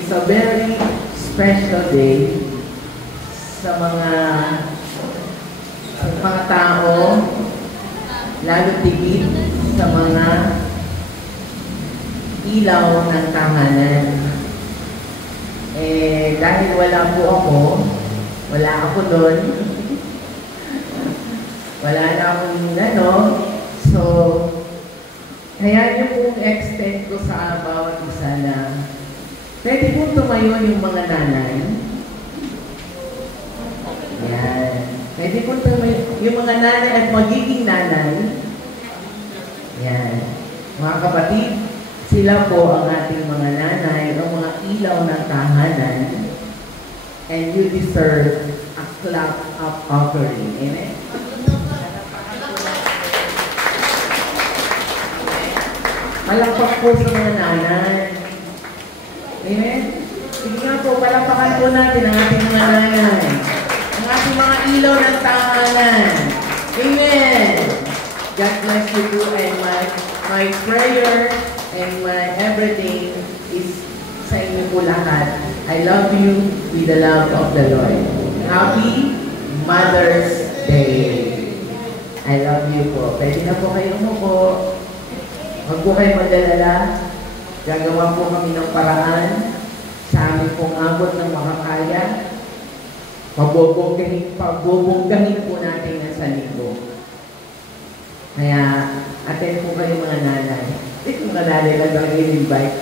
It's a very special day sa mga tao, lalo tigit sa mga ilaw ng tahanan. Dahil wala po ako, wala ako doon, wala na akong so, kaya niyo pong extend ko sa bawat isa na pwede pong tumayo yung mga nanay. Yan. Pwede pong tumayo yung mga nanay at magiging nanay. Yan. Mga kapatid, sila po ang ating mga nanay, ang mga ilaw ng tahanan. And you deserve a clap of offering. Amen? Malakpak po sa mga nanay. Amen? Sige nga po, palakpakan po natin ang ating mga nanay. Ang ating mga ilaw ng tahanan. Amen! God bless you po, and my prayer and my everything is sa inyo po lahat. I love you with the love of the Lord. Happy Mother's Day! I love you po. Pwede na po kayo umupo. Huwag po kayo magdalala. Gagawa po kami ng paraan sa amin pong abot ng makakaya. Pabubunggahin po natin ang salinggo. Kaya, attend po kayo mga nanay. Hindi kung nanay lang ang in-invite.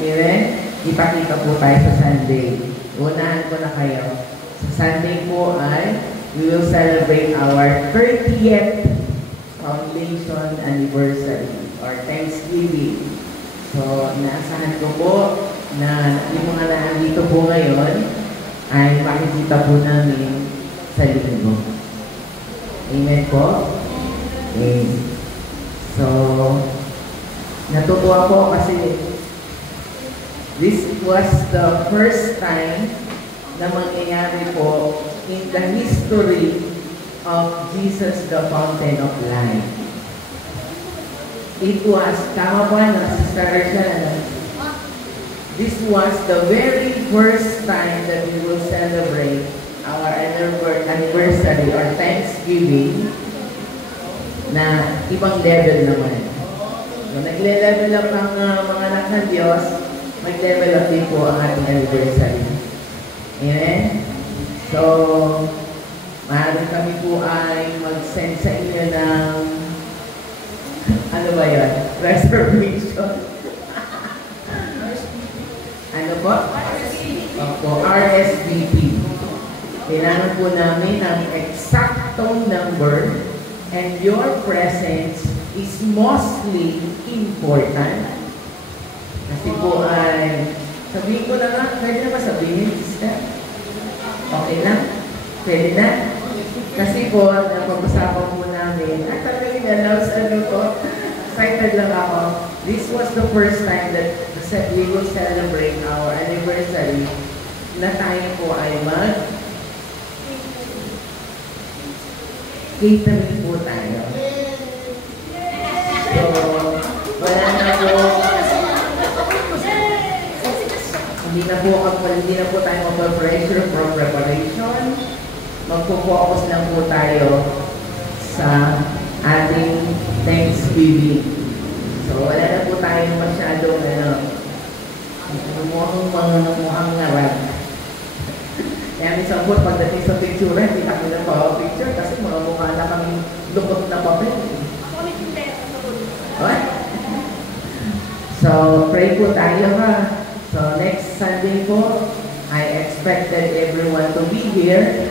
Amen? Ipakita po tayo sa Sunday. Unahan ko na kayo. Sa Sunday po ay we will celebrate our 30th foundation anniversary or Thanksgiving. So, inaasahan ko po na yung mga nandito po ngayon ay makikita po namin sa linggo. Amen po? Okay. So, natutuwa po kasi this was the first time na mangyayari po in the history of Jesus, the Fountain of Life. It was, tama ba na Sister Rachel? This was the very first time that we will celebrate our anniversary or Thanksgiving na ibang level naman. So, nagle-level up ang mga anak ng Diyos, mag-level up din po ang ating anniversary. Amen? So, maaaring kami po ay mag-send sa inyo ng ano ba yun? Reservation. Ano po? Opo, RSVP. Kailangan po namin ng eksaktong number and your presence is mostly important. Kasi po ay, sabihin ko na nga, pwede na ba sabihin, sister? Okay na? Pwede na? Kasi po, napag-usapan po namin, at talagang in-announce ko, excited lang ako. This was the first time that we will celebrate our anniversary na tayo po ay catering po tayo. So, wala na po, hindi na po tayo mag-pressure from preparation. Magpo-focus lang po tayo sa ating Thanksgiving. So, wala na po tayong masyadong mukhang ngarag. Kaya minsan po, pagdating sa picture, hindi kami na pa-picture kasi mga mukha na kami lukot na papel. What? So, pray po tayo ha. So, next Sunday po, I expected everyone to be here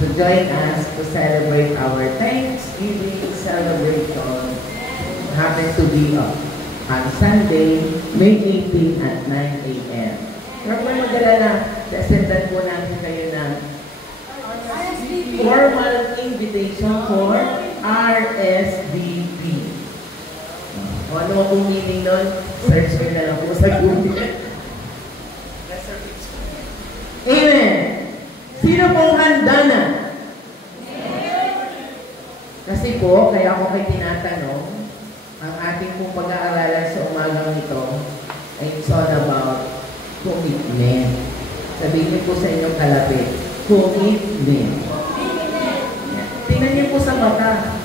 to join us to celebrate our Thanksgiving celebration. Happens to be on Sunday, May 18 at 9 a.m. Huwag mo mag-alala, sasendan po natin kayo ng formal invitation for RSVP. O ano mo pong meaning doon? Search ko na lang po sa Google. Amen! Sino pong handa na? Kasi po, kaya ako kayo tinatanong, ang ating pong pag-aaralan sa umagang ito ay it's all about Commitment. Sabihin niyo po sa inyong kalapit, commitment. Tingnan niyo po sa mata.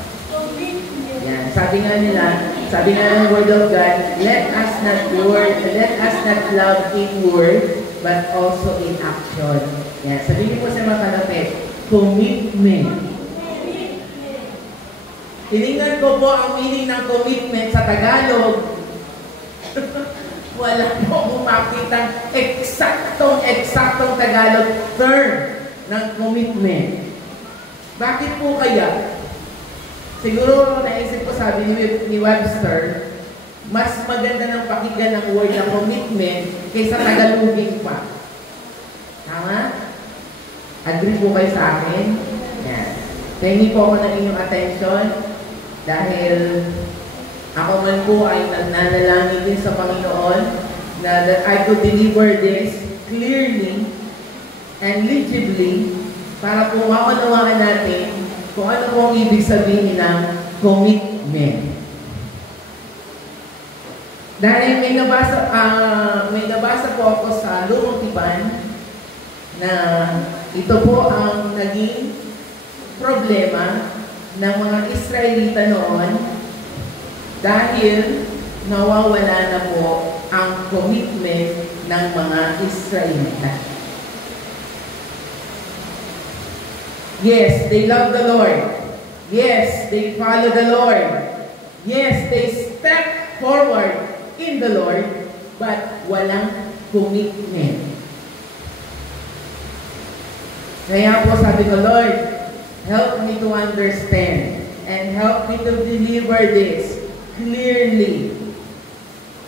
Yan. Sabi nga ng Word of God, let us not love in word, but also in action. Yan. Sabihin niyo po sa mga kalapit, commitment. Tinignan ko po ang meaning ng commitment sa Tagalog. Wala po akong makitang eksaktong Tagalog term ng commitment. Bakit po kaya? Siguro naisip ko, sabi ni Webster, mas maganda ng pakinggan ng word na commitment kaysa Tagalogin pa. Tama? Agree po kayo sa akin? Yan. Tingin po ako ng inyong attention dahil ako man po ay nananalangin din sa Panginoon na that I could deliver this clearly and legibly para po maunawaan natin kung ano po ang ibig sabihin ng commitment. Dahil may nabasa po ako sa Lumang Tipan na ito po ang naging problema ng mga Israelita noon dahil nawawala na po ang commitment ng mga Israelita. Yes, they love the Lord. Yes, they follow the Lord. Yes, they step forward in the Lord, but walang commitment. Kaya po sabi ko, Lord, help me to understand and help me to deliver this clearly.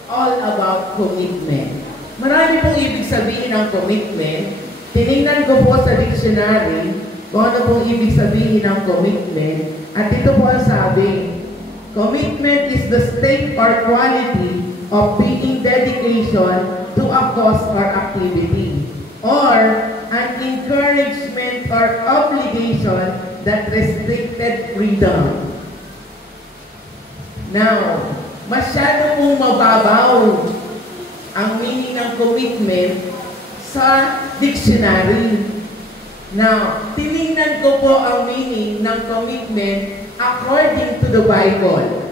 All about commitment. Marami pong ibig sabihin ng commitment. Tinignan ko po sa dictionary kung ano pong ibig sabihin ng commitment. At ito po ang sabi, commitment is the state or quality of being dedication to a cause or activity, or an encouragement or obligation that restricted freedom. Now, masyado pong mababaw ang meaning ng commitment sa dictionary. Now, tinignan ko po ang meaning ng commitment according to the Bible.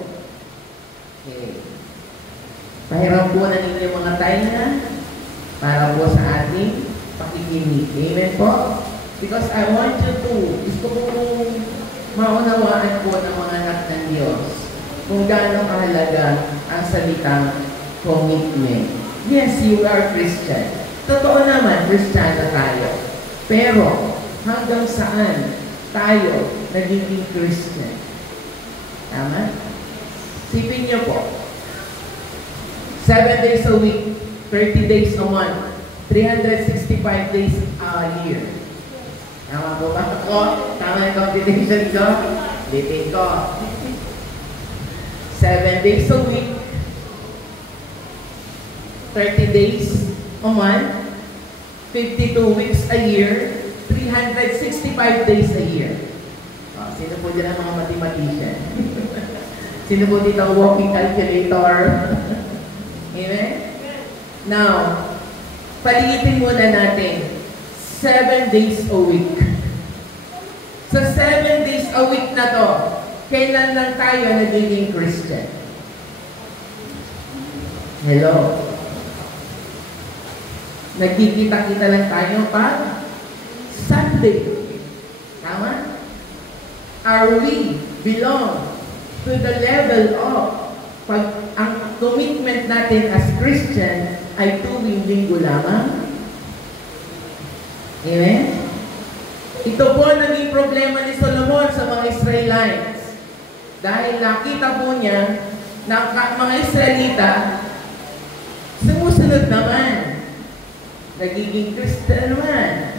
Okay. Pahiram po na ninyo mga tayo para po sa ating pakikinig. Amen po? Because I want you to, gusto ko pong maunawaan po ng mga anak ng Diyos kung gaano kahalaga ang salitang commitment. Yes, you are Christian. Totoo naman, Kristiyano tayo. Pero, hanggang saan tayo nagiging Christian? Tama? Sipin niyo po. 7 days a week, 30 days a month, 365 days a year. Tama po ba ako? Tama yung computation ko? Litin ko. 7 days a week, 30 days a month, 52 weeks a year, 365 days a year. Oh, sino po dyan ang mga mathematician? Sino po dito ang walking calculator? Amen? Now, paliitin muna natin 7 days a week. Sa 7 days a week na to, kailan lang tayo nagiging Christian? Hello? Nagkikita-kita lang tayo pag Sunday. Tama? Are we belong to the level of pag ang commitment natin as Christian ay tuwing linggo lamang? Amen? Ito po naging problema ni Solomon sa mga Israelites. Dahil nakita po niya na mga Israelita sumusunod naman. Nagiging Christian naman.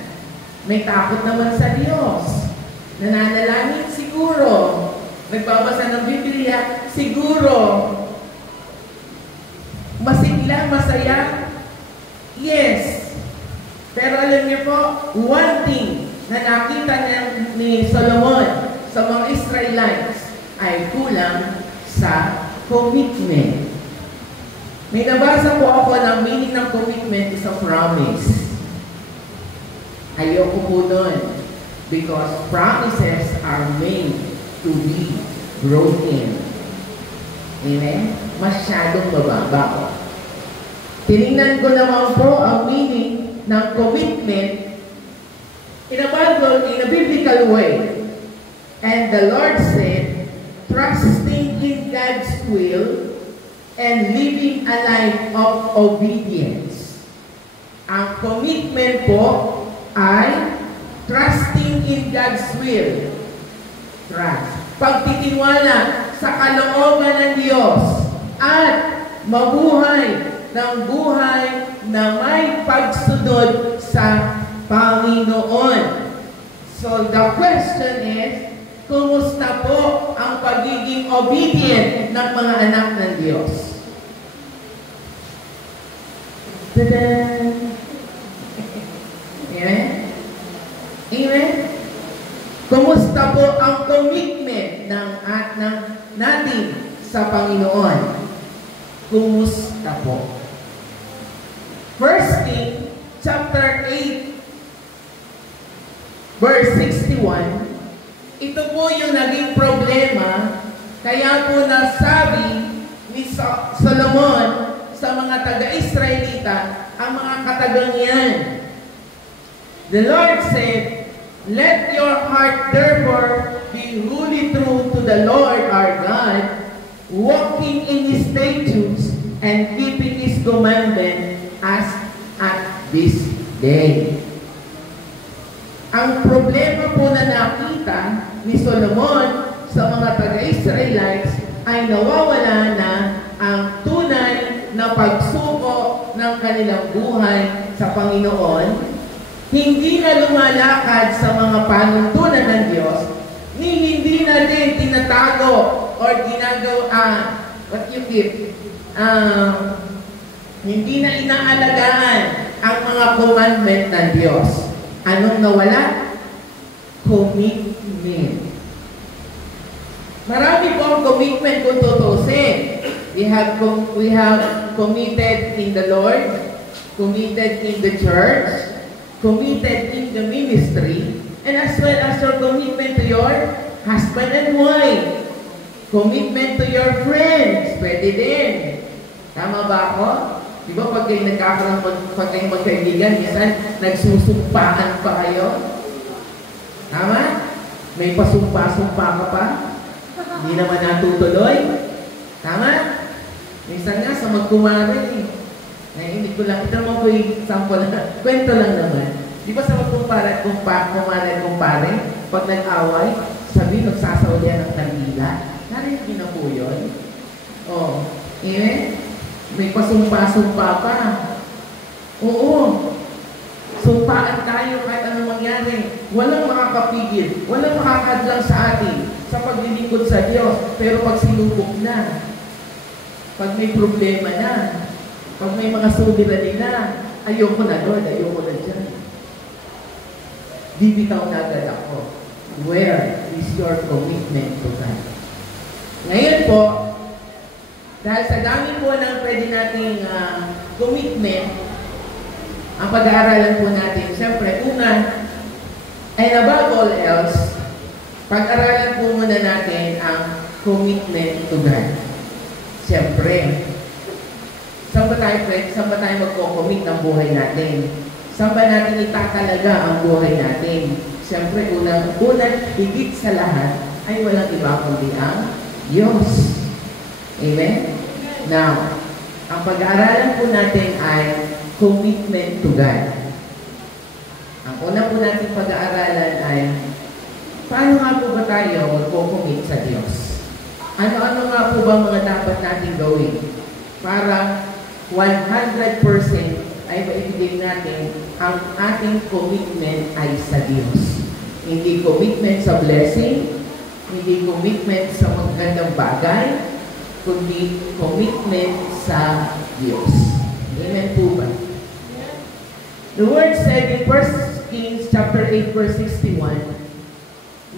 May takot naman sa Diyos. Nananalangin siguro. Nagbabasa ng Biblia siguro. Masigla, masaya? Yes. Pero alam niyo po, one thing na nakita ni Solomon sa mga Israelites ay kulang sa commitment. May nabasa po ako na meaning ng commitment is a promise. Ayoko po nun. Because promises are made to be broken. Amen? Masyadong mababa. Tinignan ko naman po ang meaning ng commitment in a Bible, in a biblical way. And the Lord said, trusting in God's will and living a life of obedience. Ang commitment po ay trusting in God's will. Trust. Pagtitiwala sa kalooban ng Diyos at mabuhay ng buhay na may pagsunod sa Panginoon. So the question is, kumusta po ang pagiging obedient ng mga anak ng Diyos? Tada! Amen? Amen? Kumusta po ang commitment ng natin sa Panginoon? Kumusta po? 1 Kings chapter 8 verse 61, ito po yung naging problema, kaya po nasabi ni Solomon sa mga taga-Israelita ang mga katagang-yan. The Lord said, let your heart therefore be wholly true to the Lord our God, walking in His statutes and keeping His commandment as at this day. Ang problema po na nakita ni Solomon sa mga taga-Israelites ay nawawala na ang tunay na pagsuko ng kanilang buhay sa Panginoon. Hindi na lumalakad sa mga panuntunan ng Diyos, ni hindi na din tinatago or ginagawa, hindi na inaalagaan ang mga commandment ng Diyos. Anong nawala? Commitment. Marami po ang commitment kung tutusin. We have committed in the Lord, committed in the church, committed in the ministry, and as well as your commitment to your husband and wife. Commitment to your friends. Pwede din. Tama ba ako? Di ba pag kayo nagkakaroon, pag kayo magkaibigan, minsan nagsusumpaan pa kayo? Tama? May pasumpa-sumpa ka pa? Hindi naman natutuloy? Tama? Minsan nga sa magkumari, hindi ko lang, ito naman po yung sample na, kwento lang naman. Di ba sa magkumpare, kumpare, pag nag-away, sabi, nagsasawdihan ng kandila. Narinig na po yun? Oh, amen? May pasumpa-sumpa pa. Oo. Sumpaan tayo kahit ano mangyari. Walang makakapigil. Walang makakadlang sa atin sa paglilingkod sa Diyos. Pero pag sinubok na, pag may problema na, pag may mga suliranin na, ayoko na Lord, ayoko na dyan. Bibitaw na agad ako. Where is your commitment to God? Ngayon po, dahil sa dami po ng pwede nating commitment, ang pag-aaralan po natin, siyempre, una, and above all else, pag-aralan po muna natin ang commitment to God. Siyempre, saan ba tayo, friend? Saan ba tayo magko-commit ng buhay natin? Saan ba natin itatalaga ang buhay natin? Siyempre, unang higit sa lahat, ay walang iba kundi ang Diyos. Amen? Now, ang pag-aaralan po natin ay commitment to God. Ang una po natin pag-aaralan ay paano nga po ba tayo magko-commit sa Diyos? Ano-ano nga po ba mga dapat natin gawin para 100% ay maibigay natin ang ating commitment ay sa Diyos. Hindi commitment sa blessing, hindi commitment sa magandang bagay, kundi commitment sa Diyos. Amen po ba? The word said in 1 Kings chapter 8 verse 61,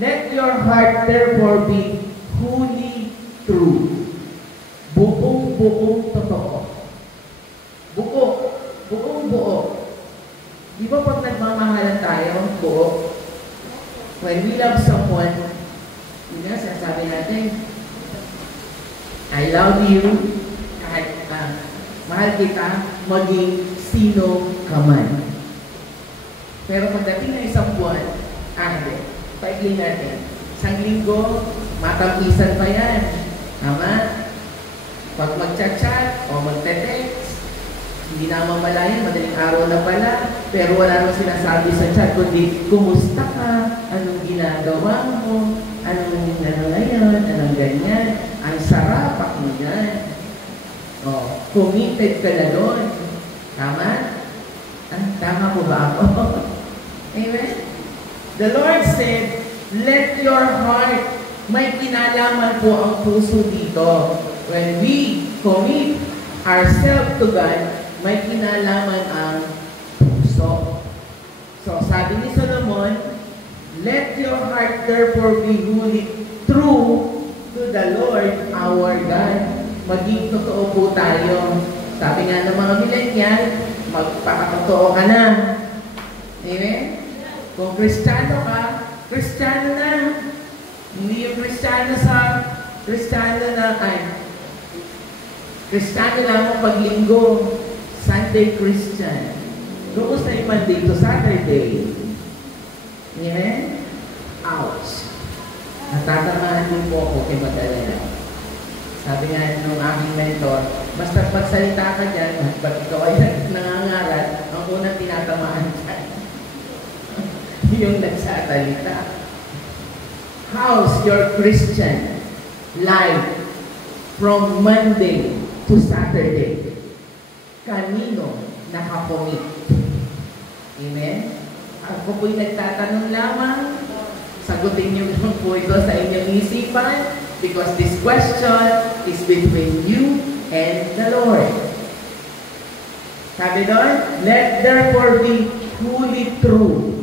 let your heart therefore be wholly true. Buong-buong totoo. Di ba pag nagmamahalan tayo, buo, when we love someone, yun nga, sinasabi natin, I love you, kahit mahal kita, maging sino ka man. Pero pagdating na isang buwan, hindi, paigli natin. Isang linggo, matampisan pa yan. Tama? Pag mag-chat-chat o magte-text, hindi na mamalayan, madaling araw na pala, pero wala nang sinasabi sa chat, kundi, kumusta ka? Anong ginagawa mo? Anong ngayon? Anong ganyan? Ang sarap, pakinggan. Committed ka na doon. Tama? Tama po ba ako? Amen? The Lord said, let your heart, may kinalaman po ang puso dito. When we commit ourselves to God, may kinalaman ang puso. So, sabi ni Solomon, let your heart therefore be wholly true to the Lord our God. Maging totoo po tayo. Sabi nga ng mga millennial, magpakatotoo ka na. Amen? Kung Kristiyano ka, Kristiyano na. Hindi yung Kristiyano Kristiyano lamang paglinggo. Sunday Christian. Kumusta yung Monday to Saturday? Amen? Ouch. Natatamaan din po ako kay mag-alala. Sabi nga nung aking mentor, basta pagsalita ka dyan, pag ikaw ay nangangaral, ang unang tinatamaan ka. Yung nagsasalita. How's your Christian life from Monday to Saturday? Kanino nakakomit? Amen? Ako po'y nagtatanong lamang, sagutin niyo lang po ito sa inyong isipan because this question is between you and the Lord. Sabi doon, let therefore be truly true.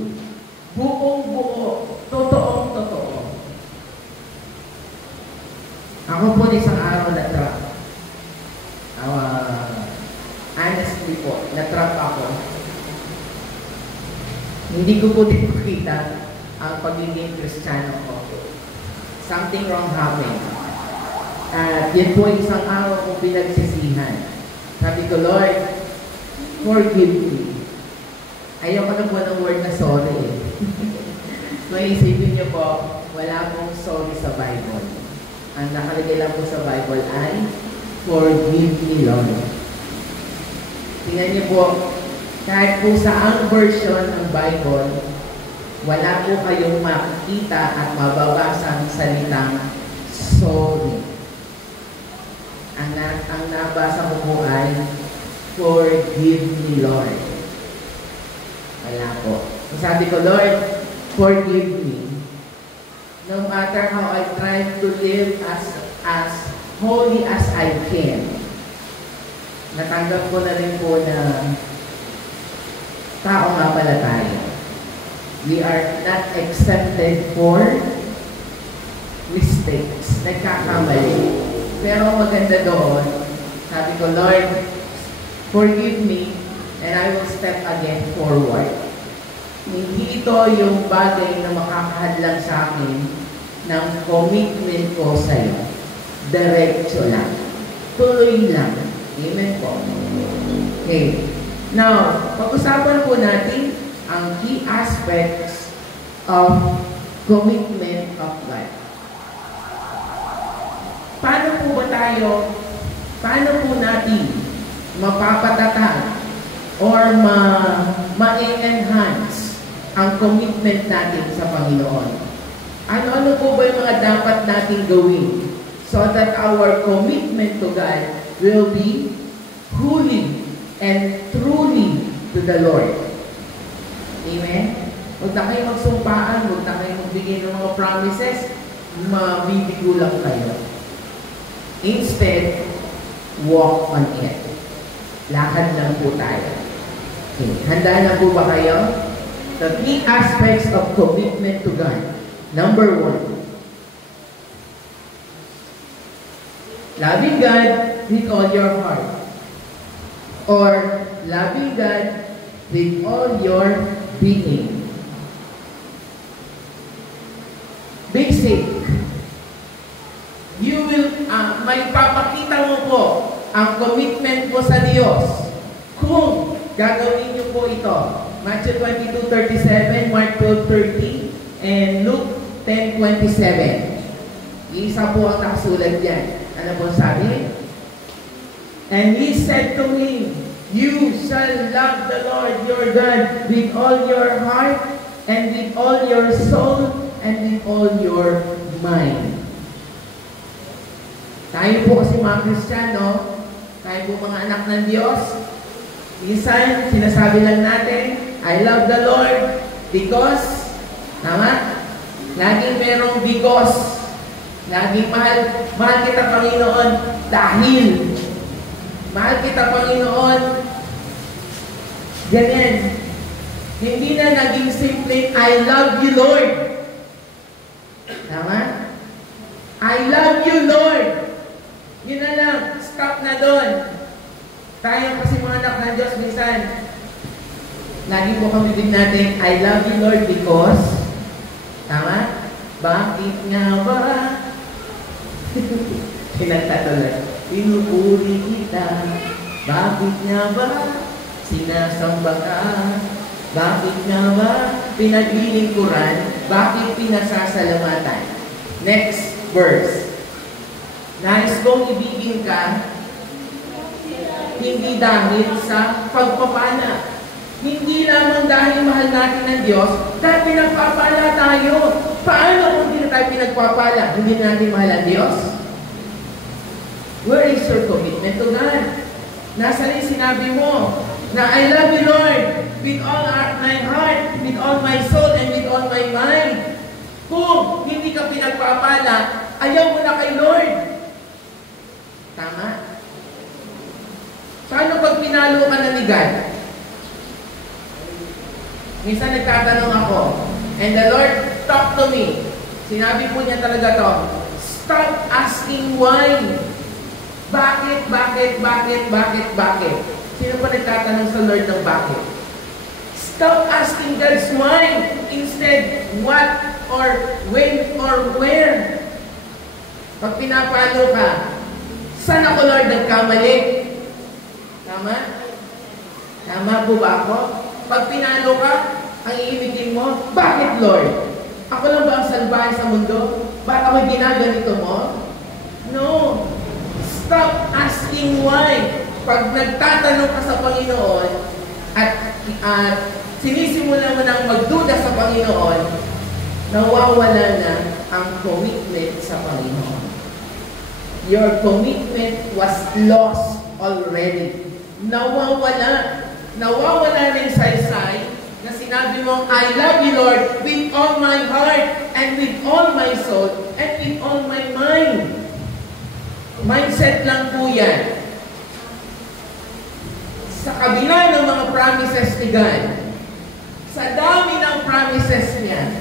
Buong-buo, totoong-totoo. Ako po isang araw na-trap. Honestly po, na-trap ako. Hindi ko po din makita ang pagiging Kristiyano ko. Something wrong happened. Yan po isang araw kong pinagsisihan. Sabi ko, Lord, forgive me. Ayaw ko na po ng word na sorry. So, isipin niyo po, wala pong sorry sa Bible. Ang nakalagay lang po sa Bible ay, forgive me, Lord. Tingnan niyo po, kahit po sa version ng Bible, wala po kayong makikita at mababasang salitang sorry. Ang nabasa ko po ay, forgive me, Lord. Wala po. So sabi ko, Lord, forgive me. No matter how I try to live as holy as I can. Natanggap ko na rin po na tao nga pala tayo. We are not accepted for mistakes. Nagkakamali. Pero maganda doon, sabi ko, Lord, forgive me and I will step again forward. Hindi ito yung bagay na makakahadlang sa akin ng commitment ko sa iyo. Diretso lang. Tuloy lang. Amen po. Okay. Now, pag-usapan po natin ang key aspects of commitment of God. Paano po natin mapapatatag or ma-enhance ang commitment natin sa Panginoon? Ano po ba yung mga dapat natin gawin so that our commitment to God will be wholly and truly to the Lord? Amen? Huwag na kayo magsumpaan, huwag na kayo magbigay ng mga promises, mabibigo lang kayo. Instead, walk on it. Lakad lang po tayo. Okay. Handa na po ba kayo? The key aspects of commitment to God. Number 1. Loving God with all your heart. Or loving God with all your being. Basic. You will, may papakita mo po ang commitment mo sa Diyos kung gagawin niyo po ito. Matthew 22:37, Mark 12:30, and Luke 10:27. Isa po ang nakasulat yan. Ano po sabi? And he said to him, you shall love the Lord your God with all your heart, and with all your soul, and with all your mind. Tayo po kasi mga Kristiyano, tayo po mga anak ng Diyos, minsan sinasabi lang natin, I love the Lord because, tama? Laging merong because. Laging mahal kita Panginoon dahil. Mahal kita Panginoon. Ganyan. Hindi na naging simple, I love you Lord. Tama? I love you Lord. Yun na lang. Stop na doon. Tayo kasi mga anak ng Diyos, minsan, lagi po kami din natin, I love you Lord because, tama? Bakit nga ba? Pinagtatuloy. Pinupuri kita. Bakit nga ba? Sinasamba ka. Bakit nga ba? Pinaglilingkuran. Bakit pinasasalamatan? Next verse. Nais kong ibigin ka, hindi dahil sa pagpapala. Hindi lamang dahil mahal natin ng Diyos, dahil pinagpapala tayo. Paano kung hindi na tayo pinagpapala? Hindi natin mahal ang Diyos? Where is your commitment to God? Nasa rin sinabi mo na I love you Lord with all my heart, with all my soul, and with all my mind. Kung hindi ka pinagpapala, ayaw mo na kay Lord. Tama? Paano pag pinalo ka na ni God? Minsan nagtatanong ako, and the Lord talked to me. Sinabi po niya talaga to, stop asking why. Bakit? Sino pa nagtatanong sa Lord ng bakit? Stop asking God's why. Instead, what or when or where. Pag pinapalo ka, saan ako Lord nagkamali? Tama? Tama po ba ako? Pag pinalo ka, ang iimitin mo, bakit Lord? Ako lang ba ang salbahe sa mundo? Bakit ako ginaganito mo? No. Stop asking why. Pag nagtatanong ka sa Panginoon at sinisimula mo nang magduda sa Panginoon, nawawala na ang commitment sa Panginoon. Your commitment was lost already. Nawawala na yung saysay na sinabi mo, I love you Lord with all my heart and with all my soul and with all my mind. Mindset lang po yan. Sa kabila ng mga promises ni God, sa dami ng promises niya,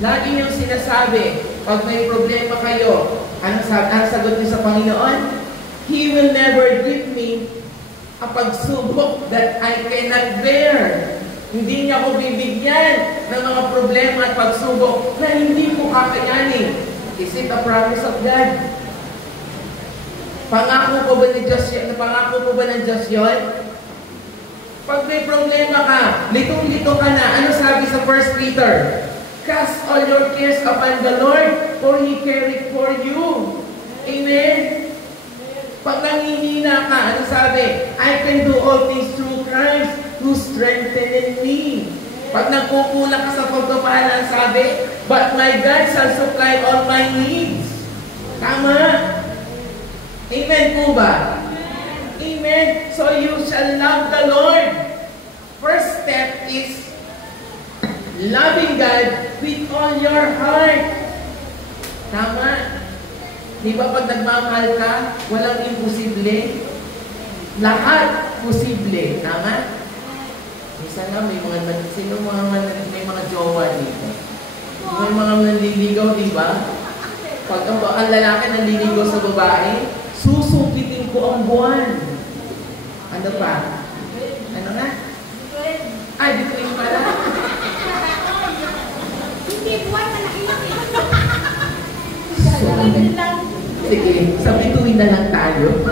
lagi niyong sinasabi, pag may problema kayo, ano sagot niyo sa Panginoon? He will never give me a pagsubok that I cannot bear. Hindi niya ako bibigyan ng mga problema at pagsubok na hindi ko kakayanin. Is it a promise of God? Pangako po ba ng Diyos yun? Pag may problema ka, litong-lito ka na, ano sabi sa 1 Peter? Cast all your cares upon the Lord, for He careth for you. Amen? Pag nanghihina ka, ano sabi? I can do all things through Christ who strengthened me. Pag nagkukulang ka sa pagpapala, sabi, but my God shall supply all my needs. Tama? Amen po ba? Amen. So you shall love the Lord. First step is loving God with all your heart. Tama? Di ba pag nagmamahal ka, walang imposible? Lahat posible. Tama? Minsan nga may mga jowa dito. May mga nanliligaw, di ba? Pag ang lalaki nanliligaw sa babae, susukitin ko ang buwan. Ano pa? Ano nga? Sige, sa bituin na lang tayo.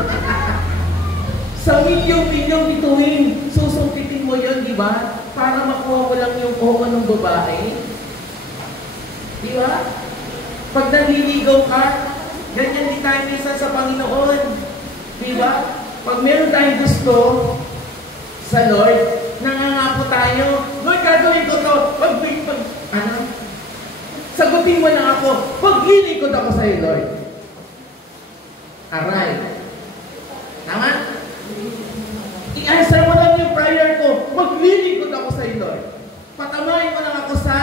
Sa milyong-milyong bituin, susumpitin mo yun, di ba? Para makuha mo lang yung oo ng babae. Di ba? Pag nanliligaw ka, ganyan din tayo minsan sa Panginoon. Di ba? Pag meron tayong gusto sa Lord, nangangako tayo, Lord, gagawin ko to. Sagutin mo lang ako, paglilikod ako sa iyo, Lord. Aray. Tama? I-answer mo lang yung prayer ko, maglilikod ako sa iyo, Lord. Patamahin mo lang ako sa...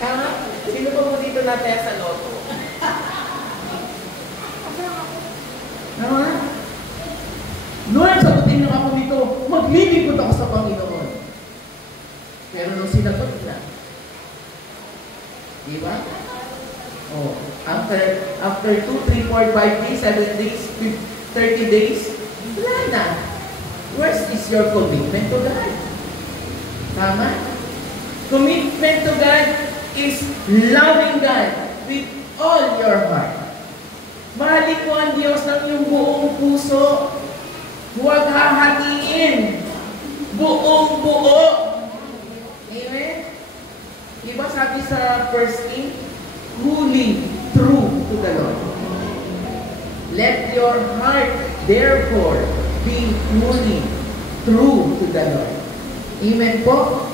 Tama? Sino ba mo dito natin sa loto? Tama? Lord, sagutin lang ako dito, maglilikod ako sa Panginoon. Pero nung sinagot na, di ba? Oh, after 2, 3, 4, 5 days, 7 days, 30 days, wala na. Where is your commitment to God? Tama? Commitment to God is loving God with all your heart. Mahalin mo ang Diyos ng iyong buong puso. Huwag hahatiin. Buong buo. Amen? Diba sabi sa 1 King, wholly true to the Lord. Let your heart, therefore, be wholly true to the Lord. Amen po?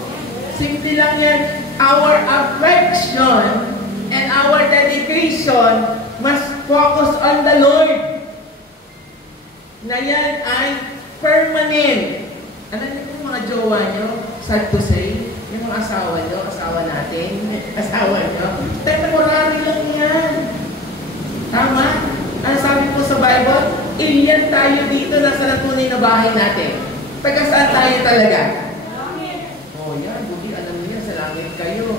Simple lang yan. Our affection and our dedication must focus on the Lord. Na yan ay permanent. Ano yung mga jowa nyo? Sad to say, yung mga asawa nyo, asawa natin, asawa nyo, temporary lang yan. Tama? Ano sabi po sa Bible? Alien tayo dito na sa natunay na bahay natin. Taga saan tayo talaga? Oh yan, buti alam niya, sa langit kayo.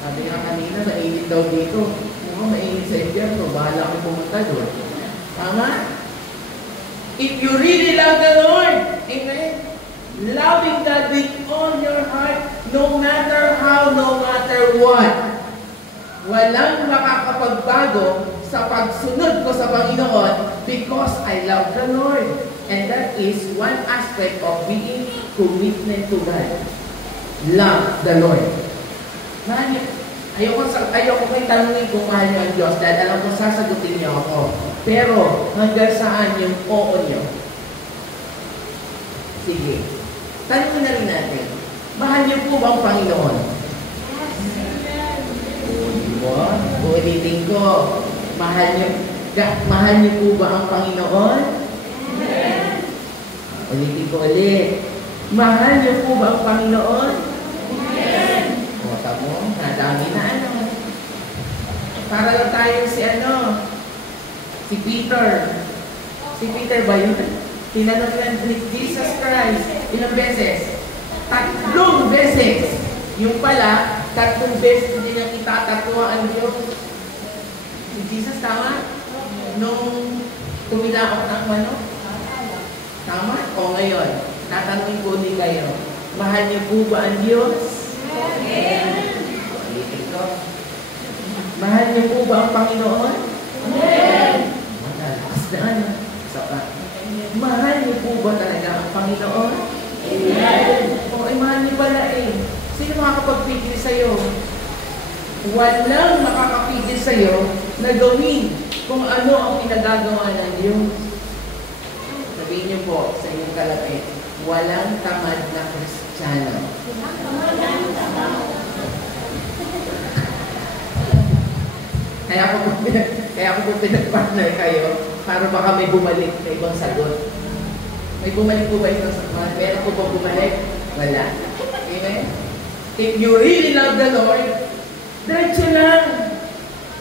Sabi nga kanina, mainit daw dito. Mainit sa impyerno, bahala ko pumunta doon. Tama? If you really love the Lord, amen? Loving God with all your heart, no matter how, no matter what. Walang makakapagbago sa pagsunod ko sa Panginoon because I love the Lord. And that is one aspect of being commitment to God. Love the Lord. Ayoko kayo tanongin kung mahal niyo ang Diyos dahil alam ko sasagutin niyo ako. Pero hanggang saan yung oo niyo? Sige. Tanongin na rin natin. Mahal niyo po ba ang Panginoon? Ulitin ko. Mahal niyo po ba ang Panginoon? Ulitin ko ulit. Mahal niyo po ba ang Panginoon? Mo, nadami na ano. Para lang tayo si Peter. Si Peter ba yun? Tinanong ni Jesus Christ. Ilang beses? 3 beses. Yung pala, 3 beses hindi na itatatwa ang Diyos. Si Jesus, tama? Nung kumilaot ng ano? Tama? O ngayon, tatanungin ko din kayo. Mahal niyo po ba ang Diyos? Mahal niyo po ba ang Panginoon? Amen. Mahal niyo po ba talaga ang Panginoon? Amen. O, mahal niyo pala eh. Sino makakapagpigil sa'yo? Walang makakapigil sa'yo na gawin kung ano ang pinagagawa ng Diyos. Sabihin niyo po sa inyong kalapit, walang tamad na Kristiyano. Kaya ako po pinag-partner kayo para baka may bumalik na ibang sagot. May bumalik po ba ibang sagot? Meron po ba bumalik? Wala. Amen? If you really love the Lord, diretso lang.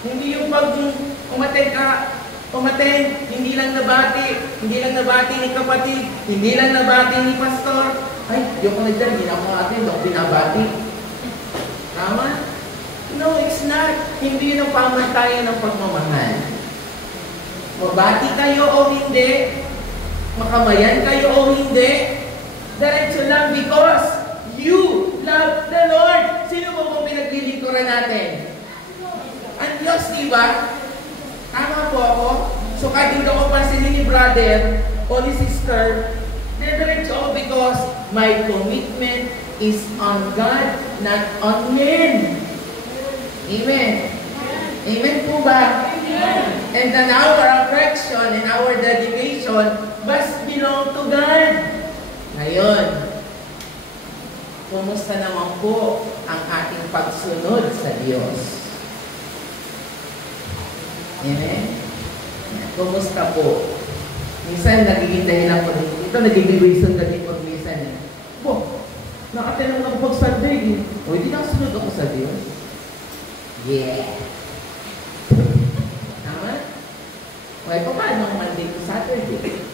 Hindi yung pag umaten, hindi lang nabati ni kapatid, hindi lang nabati ni pastor. Ay, yung ka na dyan, hindi na ako atin, hindi ako binabati. Tama? No, it's not. Hindi yun ang pamantayan ng pagmamahal. Mabati kayo o hindi, makamayan kayo o hindi, diretso lang because you love the Lord. Sino po pinaglilingkuran natin? Diyos, di ba? Tama po ako? So kahit hindi ako pansinin ni brother o ni sister, diretso ako because my commitment is on God, not on men. Amen. Amen po ba? And then our affection and our dedication must belong to God. Ngayon, kumusta naman po ang ating pagsunod sa Diyos? Amen? Kumusta po? Minsan, nagiging dahilan ko rin. Ito, nagiging reason na din pag minsan. Nakatinang ako pag Sunday. O, hindi nakasunod ako sa Diyos. Yeah. Tama? Okay, paano Monday to Saturday?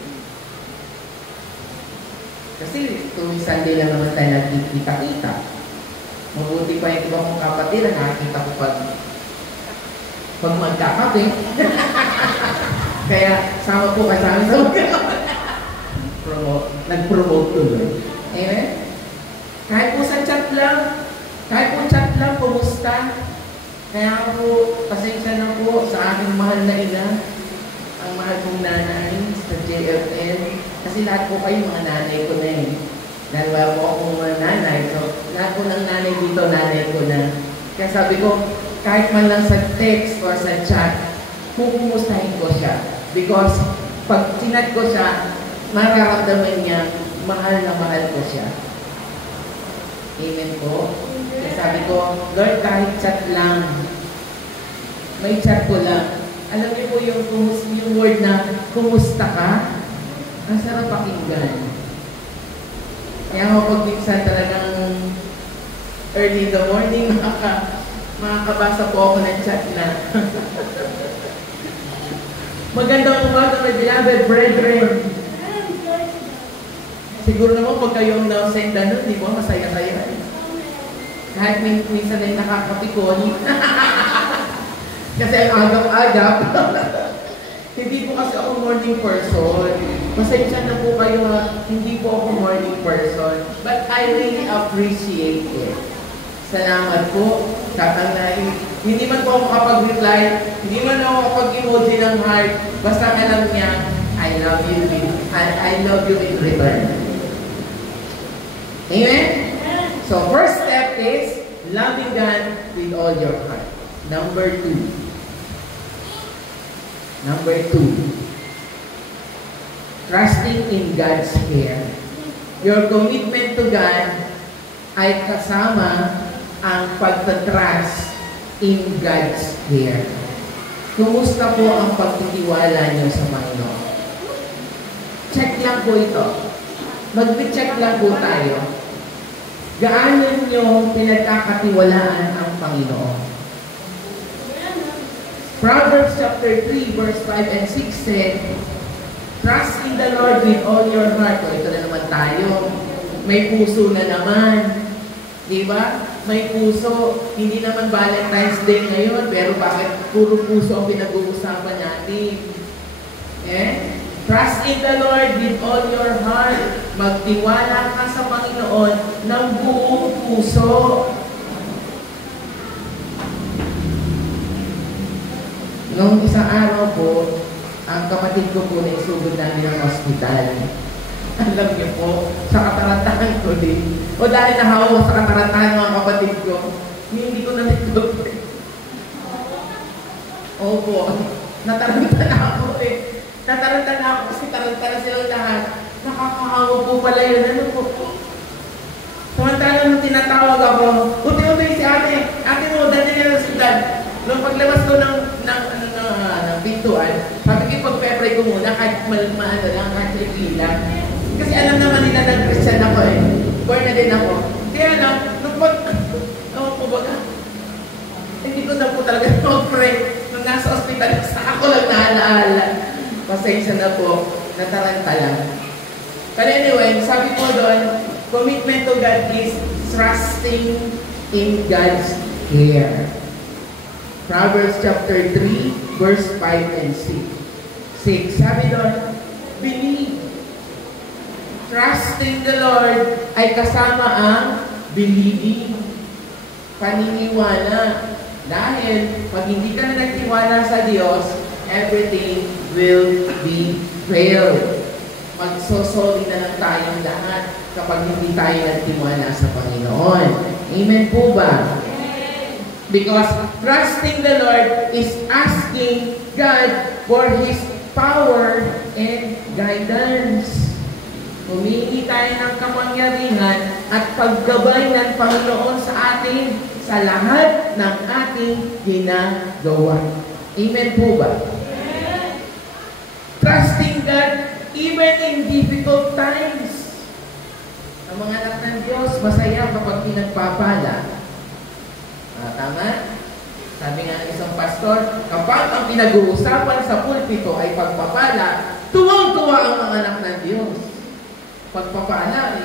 Kasi tuwing Sunday lang naman tayo nagkikita-kita. Mabuti pa yung iba kong kapatid na nakakita ko pag magkakape. Kaya sama po kayo sa amin sa nag-promote tuloy. Amen? Kahit po sa chat lang, kumusta? Kaya po, pasensya na po sa aking mahal na ina, ang mahal kong nanay sa JFN. Kasi lahat po kayo mga nanay ko na eh. Dahil wala po akong mga nanay. So, lahat po ng nanay dito, nanay ko na. Kaya sabi ko, kahit man lang sa text or sa chat, pupumustahin ko siya. Because pag chinat ko siya, mararamdaman niya, mahal na mahal ko siya. Amen po. Kaya sabi ko, Lord, kahit chat lang, may chat ko lang. Alam niyo po yung word na, kumusta ka? Ang sarap pakinggan. Kaya ako pag minsan talagang early in the morning, makakabasa po ako ng chat na. Magandang umaga, my beloved brethren. Siguro naman pag kayong na-send na nun, di ba? Masaya-saya. Kahit minsan ay nakakapikon. Kasi ang agap-agap. Hindi po kasi ako morning person. Pasensya na po kayo ha, hindi po ako morning person. But I really appreciate it. Salamat po. Hindi man po ako kapag-reply, hindi man ako kapag-emoji ng heart, basta alam niya, I love you in return. Amen? So, first step is loving God with all your heart. Number two, trusting in God's care. Your commitment to God ay kasama ang pagtatrust in God's care. Kumusta po ang pagtitiwala niyo sa Panginoon? Check lang po ito. Mag-check lang po tayo. Gaano niyo pinagkakatiwalaan ang Panginoon? Proverbs chapter 3, verse 5 and 6 said, trust in the Lord with all your heart. O, ito na naman tayo. May puso na naman. Diba? May puso. Hindi naman Valentine's Day ngayon, pero bakit puro puso ang pinag-uusapan natin? Eh? Trust in the Lord with all your heart. Magtiwala ka sa Panginoon ng buong puso. Noong isang araw po, ang kapatid ko po na isugod namin ng hospital. Alam niyo po, sa katarantahan ko din. O dahil nahawa sa katarantahan ng mga kapatid ko, hindi ko na nito. Opo, nataranta na ako eh. Nataranta na ako kasi taranta na silang lahat. Nakakahawa po pala yun. Ano po? Samantala nung tinatawag ako, uti-uti si ate. Ate mo, dati niya na si dad. Nung paglabas ko ng pintuan, sabi ko pag-pepray ko muna kahit maano lang, kahit lang. Kasi alam naman nila na Christian ako eh. Born na din ako. Kaya lang, nung hindi ko na po talaga mag-pray. Nung nasa ospital, sa ako lang naalaala. Pasensya na po, nataranta lang. But anyway, sabi ko doon, commitment to God is trusting in God's care. Proverbs chapter 3, verse 5 and 6. Sabi doon, believe. Trusting the Lord ay kasama ang believing. Paniniwala. Dahil pag hindi ka na nagtiwala sa Diyos, everything will be failed. Magsosoli na lang tayong lahat kapag hindi tayo nagtiwala sa Panginoon. Amen po ba? Because trusting the Lord is asking God for His power and guidance. Humingi tayo ng kapangyarihan at paggabay ng Panginoon sa atin sa lahat ng ating ginagawa. Amen po ba? Trusting God even in difficult times. Ang mga anak ng Diyos, masaya kapag pinagpapala. Tama? Sabi nga ng isang pastor, kapag ang pinag-uusapan sa pulpito ay pagpapala, tuwang-tuwa ang mga anak ng Diyos. Pagpapala,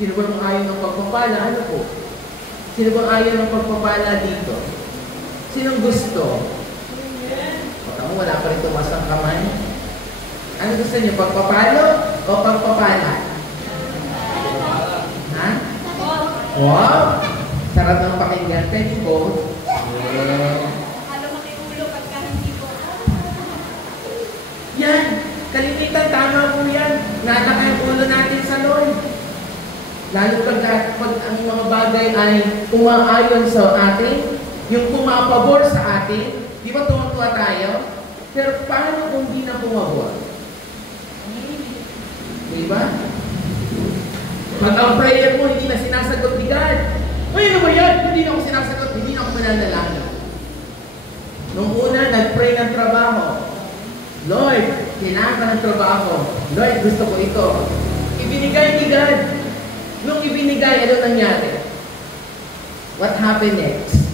sino ba ang ayaw ng pagpapala? Ano po? Sino ba ang ayaw ng pagpapala dito? Sinong gusto? Tama, wala pa rin tumas ang kamay. Ano gusto niyo? Pagpapalo o pagpapala? Ha? Wow! Sarap ng pakinggan. Pwede po. Yan. Kalimitan, tama po yan. Nalaki ang ulo natin sa Lord. Lalo pag ang mga bagay ay umaayon sa atin, yung pumapabor sa atin, di ba tuwang-tuwa tayo? Pero paano kung di na pumabor? Di ba? Pag ang prayer mo hindi na sinasagot ni God, ay, ano ba yan? Hindi na ako sinasagot, hindi na ako mananalangin. Nung una, nag-pray ng trabaho. Lord, kailangan ka ng trabaho. Lord, gusto ko ito. Ibinigay ni God. Nung ibinigay, ano nangyari? What happened next?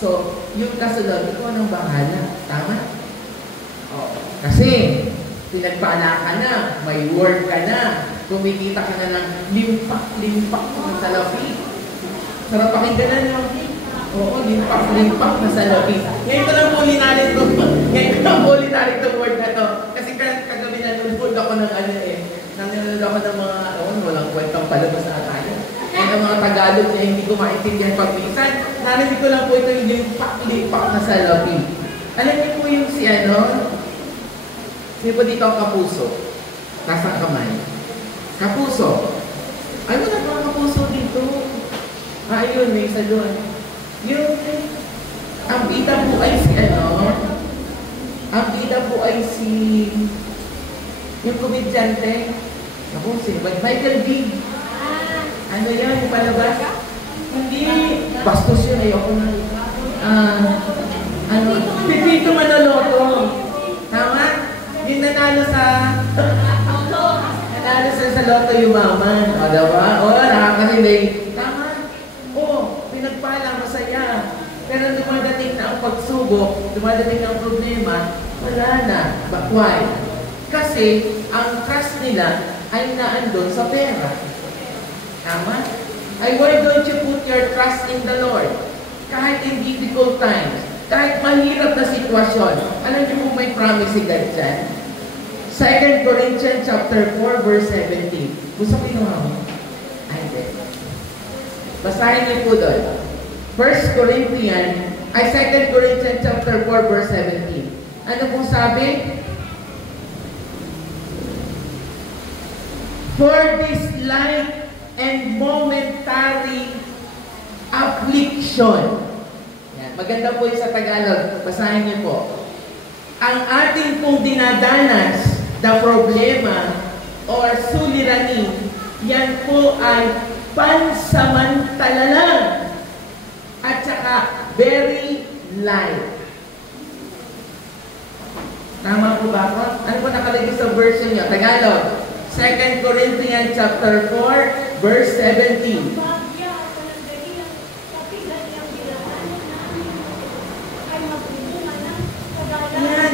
So, yung kasunod, ikaw nang bahala. Tama? Oh, kasi, pinagpala ka na, may work ka na, kumikita ka na ng limpak ng salapi. Sarap pakingganan nyo. Oo, limpak na salapi. Ngayon ko lang po linalit ito. Ngayon ko lang po linalit itong word na ito. Kasi kagabi nanonood ako ng nanonood ako ng mga, walang kwentang palabas na tayo. Kaya ang mga Tagalog na hindi ko maintindihan pag minsan, narinig ko lang po ito yung limpak na salapi. Alam niyo po yung sino po dito ang kapuso? Tasang kamay. Kapuso. Ano na ba ang kapuso dito? Ayun, may isa doon. Yung, ang bida po ay yung komedyante. Ako, Michael B. Ano yan, yung palabas? Hindi. Bastos yun, ayoko na. Pipito Manaloto. Tama? Yung nanalo sa loto yumaman. O, diba? O, nakakarinig. Tama? O, pinagpala, masaya. Pero dumadating na ang pagsubok, dumadating na ang problema, wala na. But why? Kasi, ang trust nila ay naandun sa pera. Tama? Ay, why don't you put your trust in the Lord? Kahit in difficult times, kahit mahirap na sitwasyon. Alam niyo kung may promise si God dyan? 2 Corinthians chapter 4, verse 17. Gusto kinuha mo? Ay, hindi. Basahin niyo po doon. 2 Corinthians chapter 4, verse 17. Ano pong sabi? For this light and momentary affliction. Yan. Maganda po yung sa Tagalog. Basahin niyo po. Ang ating pong dinadanas na problema or suliranin, yan po ay pansamantala lang at saka very light. Tama po ba ako? Ano po nakalagay sa version niyo? Tagalog. 2 Corinthians chapter 4, verse 17. Yan.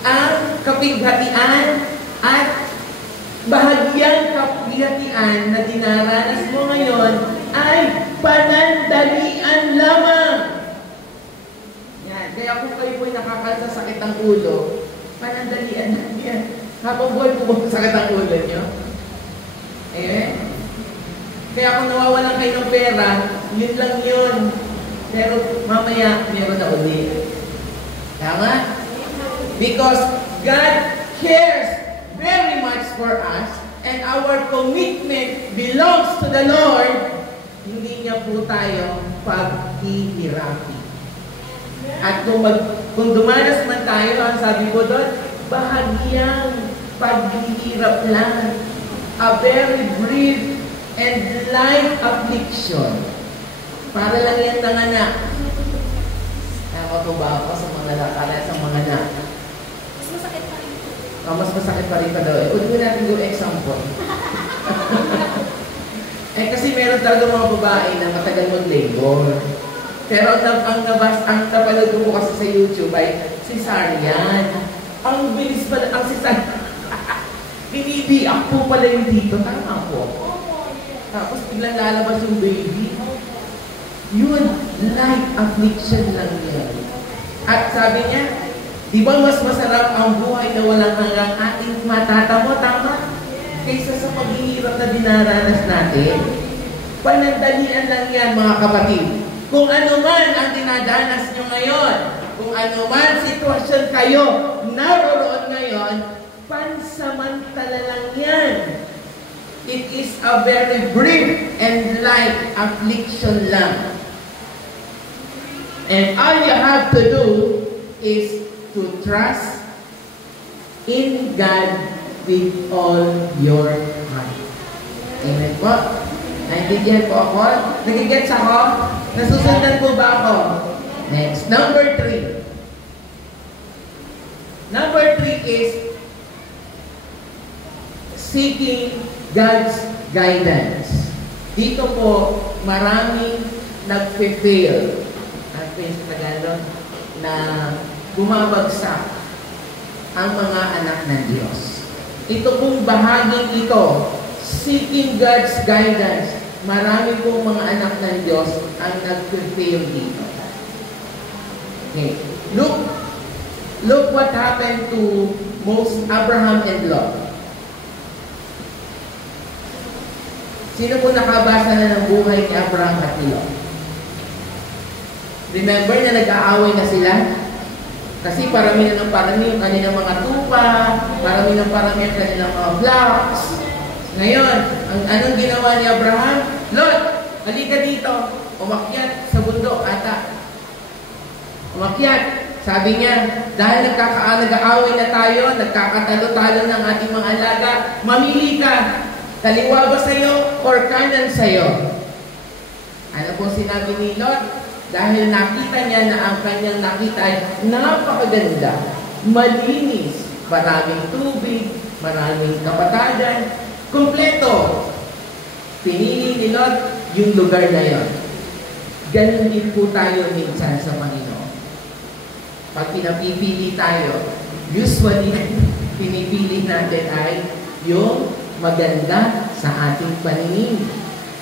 Ang kapighatian at bahagyang kapighatian na dinaranas mo ngayon ay panandalian lamang. Yan. Kaya kung kayo po'y nakakasasakit ang ulo, panandalian lang yan. Habang buhay po sakit ang ulo nyo? Kaya kung nawawalan kayo ng pera, yun lang yun. Pero mamaya, meron na ulit. Tama? Because God cares very much for us and our commitment belongs to the Lord, hindi niya po tayo paghihirapi. At kung dumanas man tayo, ang sabi ko doon, bahagyang paghihirap lang. A very brief and light affliction. Para lang yan ng anak. Tama po ba ako sa mga nakala sa mga anak? Mas masakit pa rin. Mas masakit pa rin pa daw. Ulit natin yung example. Kasi meron talaga mga babae na matagal mag-labor. Pero ang napanood ko kasi sa YouTube ay cesarean. Ang bilis pala, ang cesarean. Binibiak po pala yung dito. Tama po. Tapos biglang lalabas yung baby. Yun, light affliction lang yan. At sabi niya, di ba mas masarap ang buhay na walang hanggang ating matatamo, tama? Kaysa sa paghihirap na dinaranas natin. Panandalian lang yan, mga kapatid. Kung ano man ang dinadanas nyo ngayon, kung ano man sitwasyon kayo naroroon ngayon, pansamantala lang yan. It is a very brief and light affliction lang. And all you have to do is to trust in God with all your heart. Amen po? Naintindihan po ako? Nagigets ako? Nasusundan po ba ako? Next. Number 3. Number 3 is seeking God's guidance. Dito po, maraming nagpe-fail. Nagpe-fail sa Tagalog na bumabagsak ang mga anak ng Diyos. Ito pong bahaging ito, seeking God's guidance, marami pong mga anak ng Diyos ang nag-fail dito. Okay. Look what happened to Abraham and Lot. Sino po nakabasa na ng buhay ni Abraham at ni Lot? Remember na nag-aaway na sila? Kasi parami na ng parami yung kanilang mga tupa, parami ng parami yung kanilang mga flocks. Ngayon, anong ginawa ni Abraham? Lot, halika dito. Umakyat sa bundok ata. Umakyat. Sabi niya, dahil nag-aaway na tayo, nagkakatalo-talo ng ating mga alaga, mamili ka. Kaliwa ba sa'yo or kanan sa'yo? Ano po sinabi ni Lot? Dahil nakita niya na ang kanyang nakita ay napakaganda, malinis, maraming tubig, maraming kapatagan, kumpleto. Pinili ni Lot yung lugar na yon. Ganun din po tayo minsan sa Panginoon. Pag pinapipili tayo, usually, pinipili natin ay yung maganda sa ating paningin.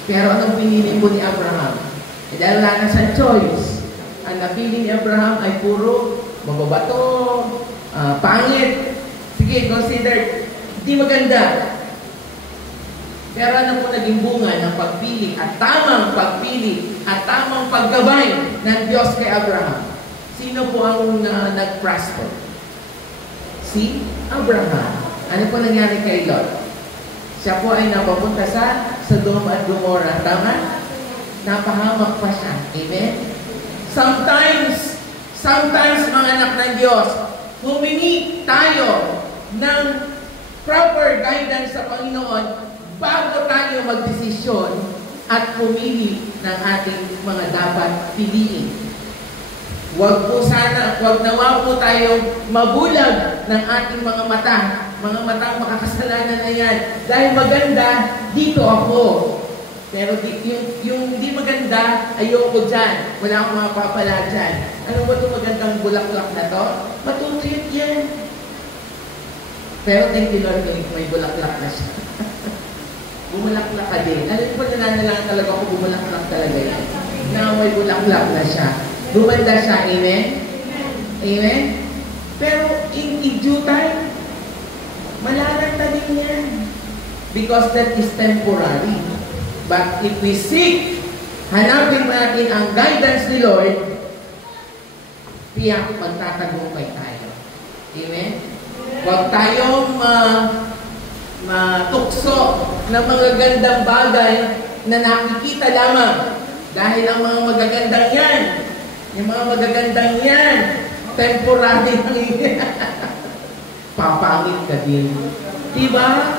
Pero anong pinili po ni Abraham? Dahil wala na sa choice. Ang napili ni Abraham ay puro mababato, pangit. Sige, consider, hindi maganda. Pero ano po naging bunga ng pagpili at tamang pagpili at tamang paggabay ng Diyos kay Abraham? Sino po ang nag-prosper? Si Abraham. Ano po nangyari kay Lot? Siya po ay napapunta sa Sodom at Gomorrah. Tama? Napahamak pa siya. Amen? Sometimes mga anak ng Diyos, humingi tayo ng proper guidance sa Panginoon bago tayo magdesisyon at pumili ng ating mga dapat piliin. Huwag nawa po tayo mabulag ng ating mga matang makakasalanan na yan. Dahil maganda, dito ako. Pero yung hindi maganda, ayoko dyan. Wala akong mapapala dyan. Ano ba itong magandang bulaklak na to? Matutuyot yan. Pero thank you Lord, may bulaklak na siya. Bumulaklak ka din. Alam ko, nananalangan talaga ako, bumulaklak talaga yan. Na may bulaklak na siya. Bumanda siya. Amen? Amen? Pero in due time, malaranta din yan. Because that is temporary. But if we seek hanapin natin ang guidance ni Lord, tiyak magtatagumpay tayo. Amen? Huwag tayong matukso ng mga gandang bagay na nakikita lamang. Dahil ang mga magagandang yan, yung mga magagandang yan, temporary lang yan. Papangit ka din. Diba?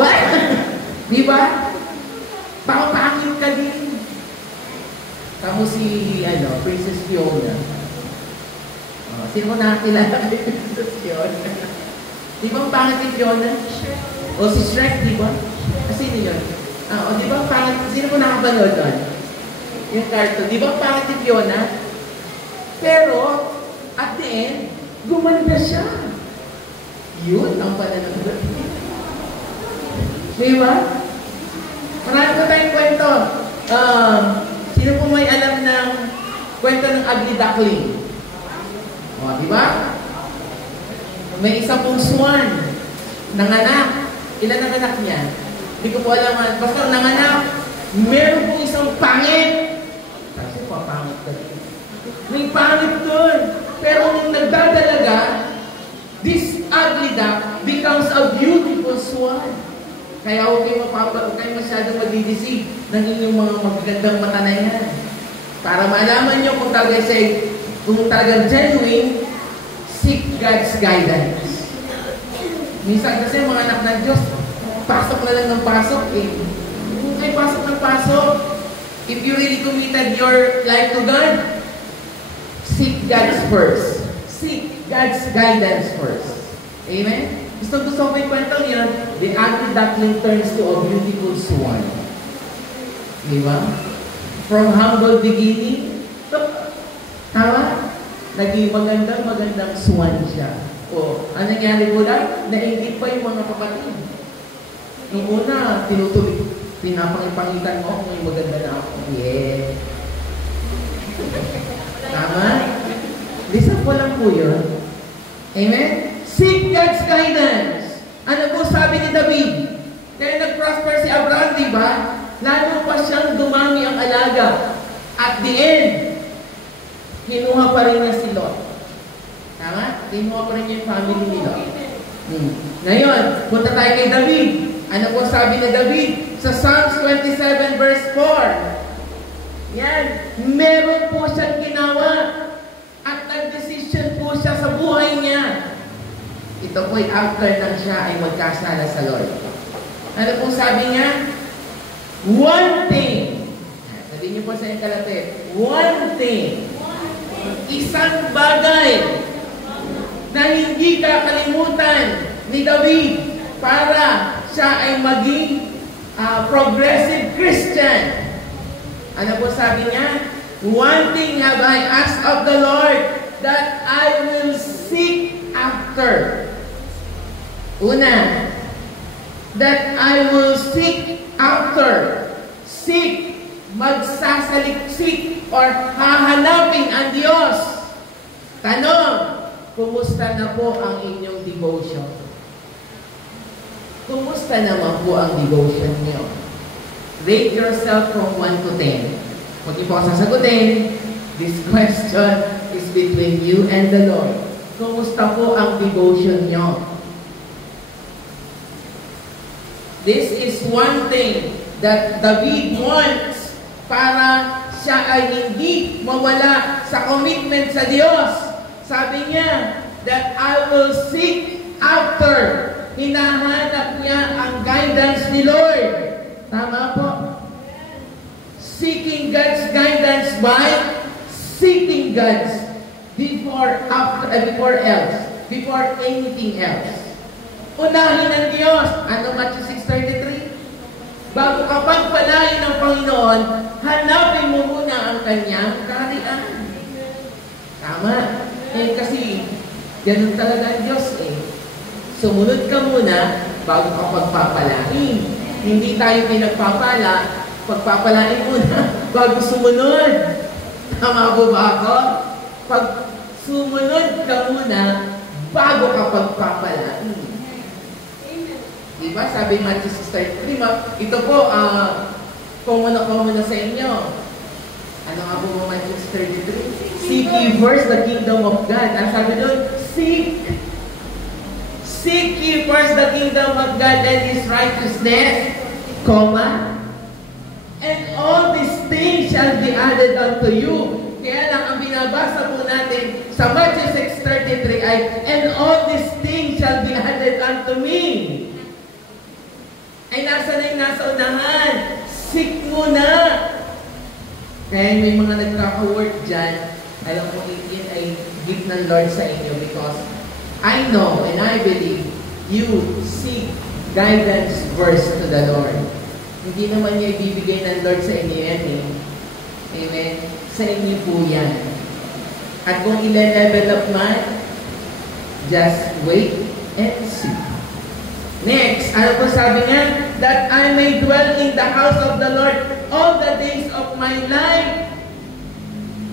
What? Diba? Papangit ka din. Kamu si, Princess Fiona. Sino mo nakakilala kay Princess Fiona? Di ba ang pangit ni Fiona? O si Shrek, di ba? Sino yun? Di ba ang pangit? Sino mo nakapanood doon? Yung cartoon. Di ba ang pangit ni Fiona? Pero, at the end, gumanda siya. Yun ang pananagot. Di ba? Marami ko tayong kwento. Sino po may alam ng kwento ng ugly duckling? Di ba? May isa pong swan. Nanganak. Ilan ang anak niya? Hindi ko po alam. Basta nanganak. Meron pong isang pangit. Kasi papangit ka rin. May pangit doon. Pero nung nagdadalaga, this ugly duck becomes a beautiful swan. Kaya huwag kayo masyadong madidisig ng inyong mga magagandang mata na yan. Para malaman nyo kung talagang genuine, seek God's guidance. Minsan kasi mga anak ng Diyos, pasok na lang ng pasok eh. Kung kayo pasok ng pasok, if you really committed your life to God, seek God's first. Seek God's guidance first. Amen? Gusto ko may kwentong yan, the ugly duckling turns to a beautiful swan. Diba? From humble beginning, tama? Naging magandang swan siya. Ano nangyari po lang? Naingit pa yung mga kapatid. Nung una, pinapangipangitan mo kung yung maganda na ako. Yeah. Tama? Listen po lang po yun. Amen? Seek God's guidance. Ano po sabi ni David? Kaya nag-prosper si Abraham, di ba? Lalo pa siyang dumami ang alaga. At the end, kinuha pa rin niya si Lot. Tama? Kinuha pa rin niya yung family ni Lot. Ngayon, punta tayo kay David. Ano po sabi ni David? Sa Psalms 27 verse 4. Yan. Meron po siyang ginawa. At nag-decision po siya sa buhay niya. Ito po'y after nang siya ay magkasala sa Lord. Ano po sabi niya? One thing. Sabihin niyo po sa inyong kalapit. One thing. Isang bagay na hindi kakalimutan ni David para siya ay maging progressive Christian. Ano po sabi niya? One thing have I asked of the Lord that I will seek after. Una, that I will seek after. Seek, magsasaliksik, or hahanapin ang Diyos. Tanong, kumusta na po ang inyong devotion? Kumusta naman po ang devotion niyo? Rate yourself from 1 to 10. Kung di po sasagutin, this question is between you and the Lord. Kumusta po ang devotion niyo? This is one thing that David wants para siya ay hindi mawala sa commitment sa Diyos. Sabi niya, that I will seek after. Hinahanap niya ang guidance ni Lord. Tama po? Seeking God's guidance by seeking God's before anything else. Unahin ang Diyos. Ano Matthew 6:33? Bago ka pagpalain ng Panginoon, hanapin mo muna ang Kanyang kaharian. Tama? Kasi ganun talaga ang Diyos eh. Sumunod ka muna bago ka pagpapalain. Hindi tayo pinagpapala, pagpapalain muna bago sumunod. Tama po ba ako? Pag sumunod ka muna bago ka pagpapalain. Diba? Sabi Matthew 6:33, ito po, common na sa inyo. Ano nga po Matthew 6:33? Seek ye first the kingdom of God. Ang sabi doon, Seek ye first the kingdom of God and His righteousness, and all these things shall be added unto you. Kaya lang ang binabasa po natin sa Matthew 6:33 ay, and all these things shall be added unto me. Ay nasa na yung nasa unahan. Seek mo na. Kaya may mga nagkaka-work dyan, alam mo, yun ay gift ng Lord sa inyo because I know and I believe you seek guidance verse to the Lord. Hindi naman niya ibibigay ng Lord sa inyo yan eh. Amen? Sa inyo po yan. At kung ile-level up man, just wait and see. Next, ano po sabi niya? That I may dwell in the house of the Lord all the days of my life.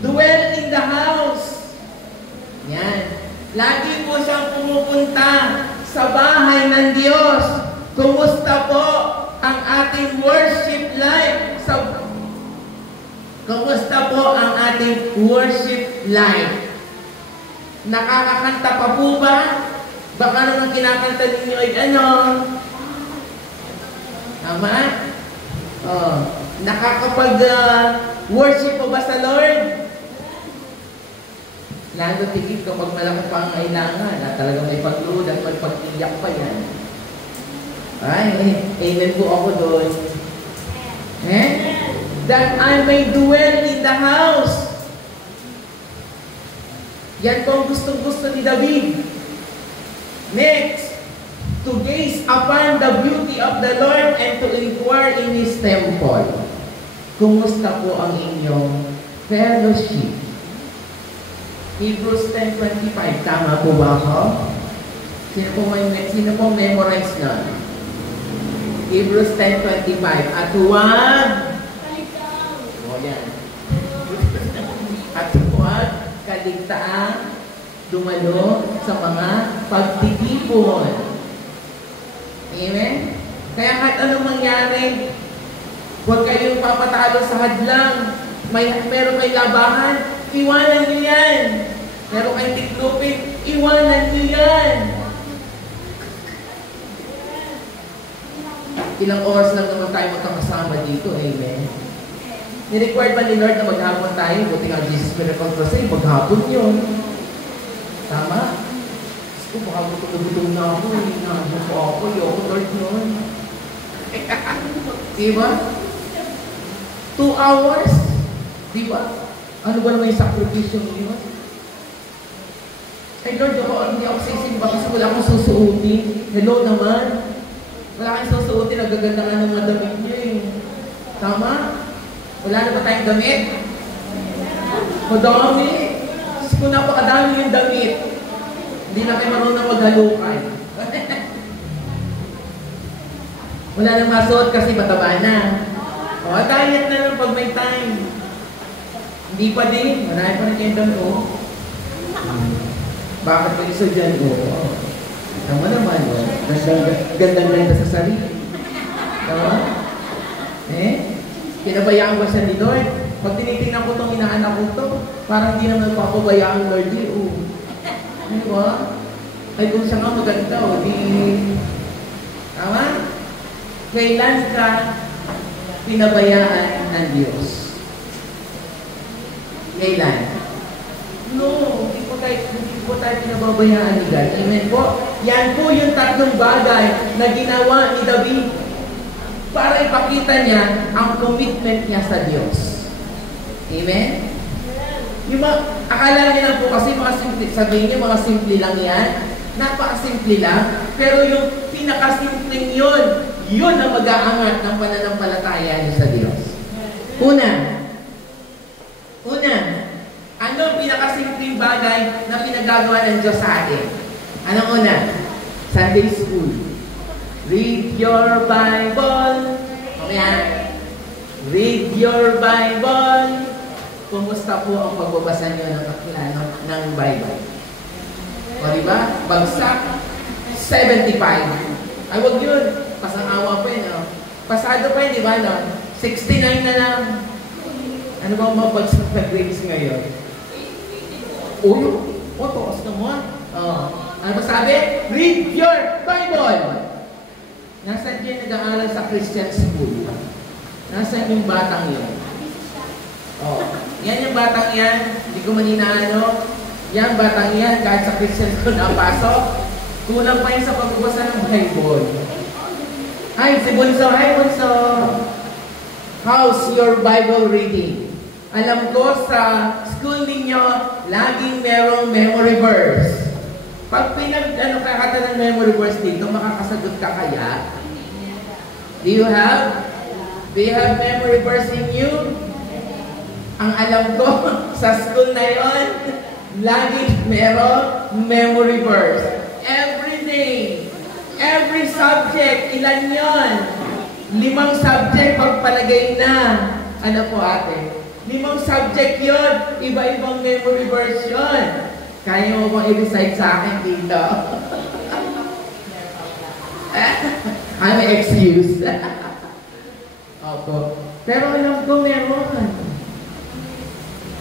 Dwell in the house. Yan. Lagi po siyang pumupunta sa bahay ng Diyos. Kumusta po ang ating worship life? Kumusta po ang ating worship life? Nakakakanta pa po ba? Baka naman kinakanta ninyo ay ano? Tama? Nakakapag-worship po ba sa Lord? Lalo tigit kapag malaki pa ang kailangan na talagang may pagluhod at magpag-iyak pa yan. Ay, amen po ako doon. That I may dwell in the house. Yan po ang gustong-gusto ni David. Next, to gaze upon the beauty of the Lord and to inquire in His temple. Kumusta po ang inyong fellowship? Hebrews 10:25. Tama po ba ako? Sino po memorize na? Hebrews 10:25. At huwag yan. At huwag kaligtaang dumalo sa mga pagtitipon. Amen? Kaya kahit anong mangyari, huwag kayong papatalo sa hadlang. Meron kayong labahan, iwanan niyo yan. Meron kayong tiklupin, iwanan niyo yan. Ilang oras lang naman tayo magkakasama dito, amen? Ni-required ba ni Lord na maghapon tayo? Buti nga Jesus Miracle Crusade, maghapon yun. Tama? Gusto ko, baka gutom na ako, hinahanap ko ako, yoko Lord yun. Diba? 2 hours? Diba? Ano ba naman yung sakripisyo mo yun? Ay Lord, hindi ako sisimba kasi wala akong susuotin. Hello naman. Wala kang susuotin, nagaganda nga ng mga damit niyo eh. Tama? Wala na ba tayong damit? Madami. Kasi kung napakadami yung damit, hindi na kayo marunong maghalukay. Wala nang masuot kasi mataba na. O, diet na lang pag may time. Hindi pa din. Marami pa rin kayong damit. Bakit pa isa dyan? Tama naman. Gandang-ganda sa sarili. Tama? Pinabayaan ba siya ni Lord? Pag tinitingnan ko itong inaanak ko ito, parang hindi naman papabayaan ng Lord. Ano ba? Ay kung siya nga maganda, di... Tama? Kailan ka pinabayaan ng Diyos? Kailan? No, hindi po tayo pinababayaan ni God. Amen po? Yan po yung tatlong bagay na ginawa ni David para ipakita niya ang commitment niya sa Diyos. Amen? Yung akala niya lang po kasi mga simple, sabihin niya mga simple lang yan. Napakasimple lang. Pero yung pinakasimpleng yun ang mag-aangat ng pananampalataya niya sa Diyos. Una, ano ang pinakasimpleng bagay na pinagagawa ng Diyos sa atin? Anong una? Sunday school. Read your Bible. Okay, read your Bible. Kumusta po ang pagbabasa niyo ng Bible? O diba? Bagsak, 75. Ay, wag yun. Pasang-awa pa yun. Pasado pa yun, di ba? 69 na lang. Ano ba ang mabagsak na grades ngayon? Uy, taas naman. Ano ba sabi? Read your Bible! Nasaan kayo nag-aaral sa Christian school? Nasaan yung batang yun? Yan yung batang yan. Hindi ko maninaano. Yan, batang yan. Kahit sa Christian school napasok. Kulang pa yun sa pagbabasa ng Bible. Ay, si Bunso. Hi, Bunso. How's your Bible reading? Alam ko sa school ninyo, laging merong memory verse. Pag kakata ng memory verse dito, makakasagot ka kaya? Do you have memory verse in you? Ang alam ko, sa school na yon, laging merong memory verse. Every day, every subject, ilan yon? 5 subject pagpalagay na. Ano po ate? 5 subject yon, iba-ibang memory verse yun. Kaya mo bang i-recite sa akin dito? I'm excuse. Opo. Pero alam ko meron.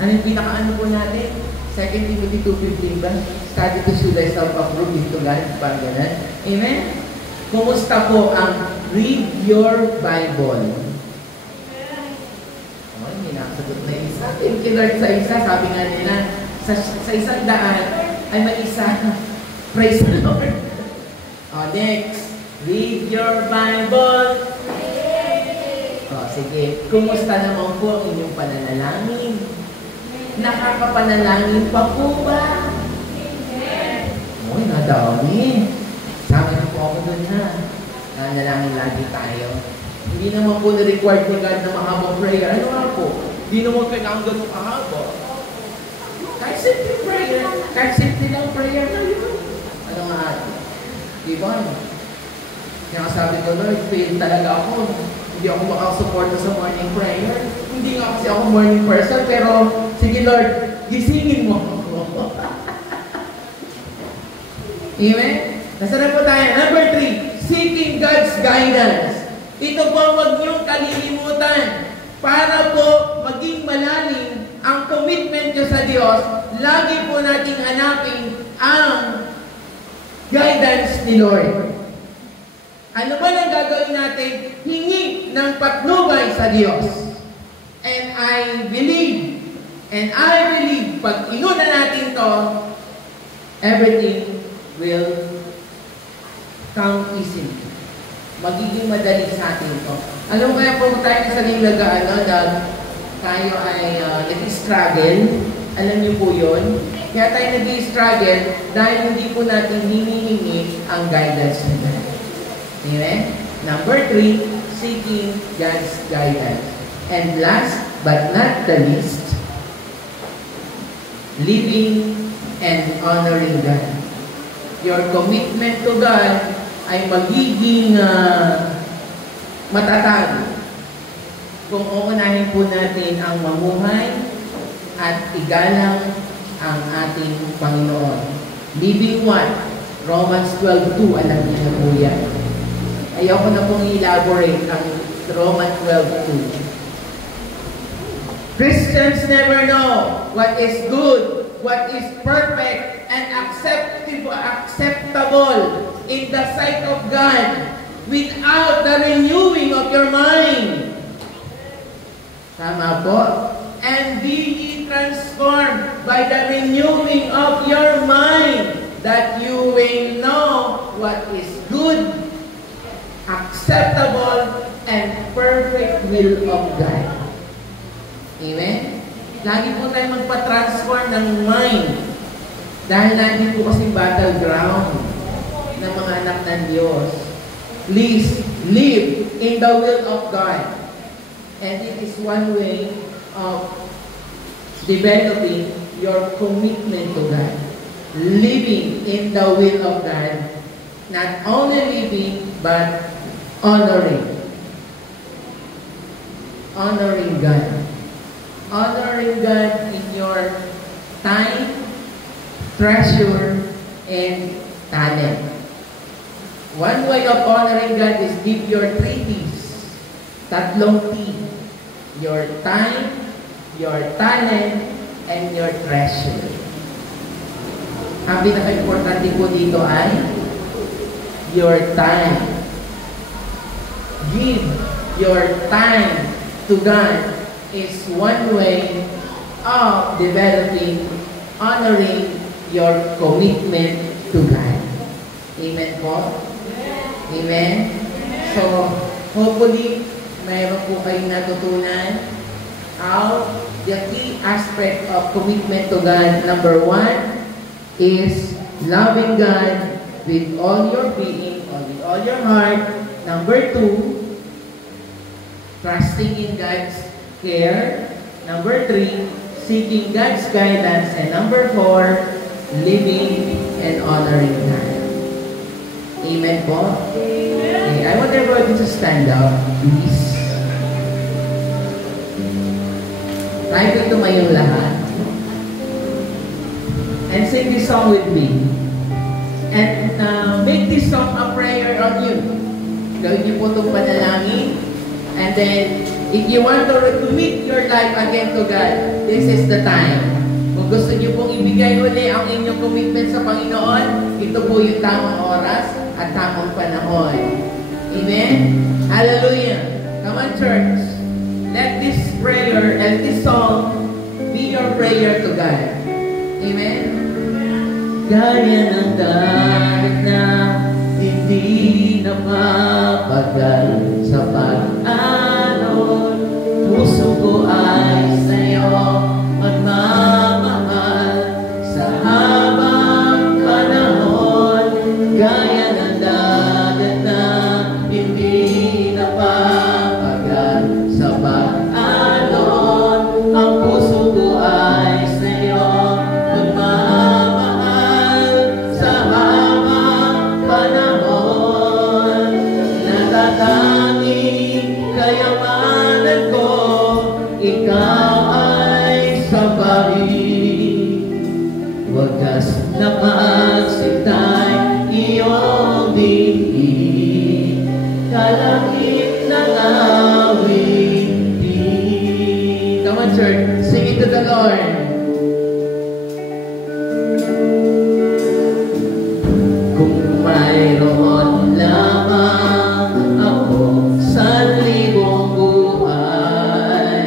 Ano yung pinaka-ano po natin? 2 Timothy 2:15 ba? Study to show thyself approved dito lang. Parang ganun. Amen? Kumusta po ang read your Bible? Oh, hindi nakasagot na isa. Thank you Lord sa isa. Sabi nga nila, sa isang daan ay may isa. Praise the Lord. Next. Read your Bible. Sige. Kumusta naman po ang inyong pananalangin? Nakakapanalangin pa po ba? Uy, nadami. Sabi na po ako doon na. Nanalangin lagi tayo. Hindi naman po na-required ni God na mahabang prayer. Ano nga po? Hindi naman kailangan ganun kahaba. Kahit simple prayer. Kahit simple lang prayer na yun. Ano nga ate? Diba? Kaya sabi ko, Lord, fail talaga ako. Hindi ako makasuporta sa morning prayer. Hindi nga kasi ako morning person, pero sige Lord, gisingin mo ako. Amen? Nasaan po tayo? Number 3, seeking God's guidance. Ito po wag niyong kalilimutan. Para po maging malalim ang commitment niyo sa Diyos, lagi po nating hanapin ang guidance ni Lord. Ano ba ang gagawin natin? Hingi ng patnubay sa Diyos. And I believe, pag inuna natin to, everything will come easy. Magiging madali sa atin to. Alam mo kaya po tayo sa nilagaano na tayo ay nag-struggle. Alam niyo po yun? Kaya tayo nag-struggle dahil hindi po natin hinihingi ang guidance ng God. Amen? Number 3, seeking God's guidance. And last but not the least, living and honoring God. Your commitment to God ay magiging matatag kung uunahin po natin ang mamuhay at igalang ang ating Panginoon. Living what? Romans 12:2, alam niyo na po yan. Ayoko na pong elaborate ang Romans 12:2. Christians never know what is good, what is perfect, and acceptable in the sight of God without the renewing of your mind. Tama po? And be ye transformed by the renewing of your mind, that you will know what is good, acceptable, and perfect will of God. Amen? Lagi po tayo magpa-transform ng mind. Dahil lagi po kasing battleground ng mga anak ng Diyos. Please, live in the will of God. And it is one way of developing your commitment to God. Living in the will of God. Not only living, but honoring. Honoring God. Honoring God in your time, treasure, and talent. One way of honoring God is give your 3 T's. Tatlong T. Your time, your talent, and your treasure. Ang pinaka-importante po dito ay your time. Give your time to God is one way of developing, honoring your commitment to God. Amen po? Amen? So, hopefully, mayroon po kayong natutunan how the key aspect of commitment to God. Number 1 is loving God with all your being, or with all your heart. Number 2, trusting in God's care. Number 3, seeking God's guidance. And number 4, living and honoring God. Amen po? Okay, I want everybody to stand up, please. Try to tumayong lahat. And sing this song with me. And make this song a prayer on you. Gawin niyo po itong panalangin. And then, if you want to recommit your life again to God, this is the time. Kung gusto niyo pong ibigay uli ang inyong commitment sa Panginoon, ito po yung tamang oras at tamang panahon. Amen? Hallelujah! Come on, church. Let this prayer and this song be your prayer to God. Amen? Gaya ng dagat na hindi na mapagal sa pag-alon, puso ko ay sa'yo magmamahal sa habang panahon. Gaya ng dagat na hindi na mapagal sa pag-alon, ang puso ko ay sa'yo magmamahal sa habang panahon. Natatanging kayamanan ko, ikaw ay sabahin. Wagas na magsintay iyong dingin, kalangit na awitin. Come on, church. Sing it to the Lord. Kung mayroon lamang ako sa libong buhay,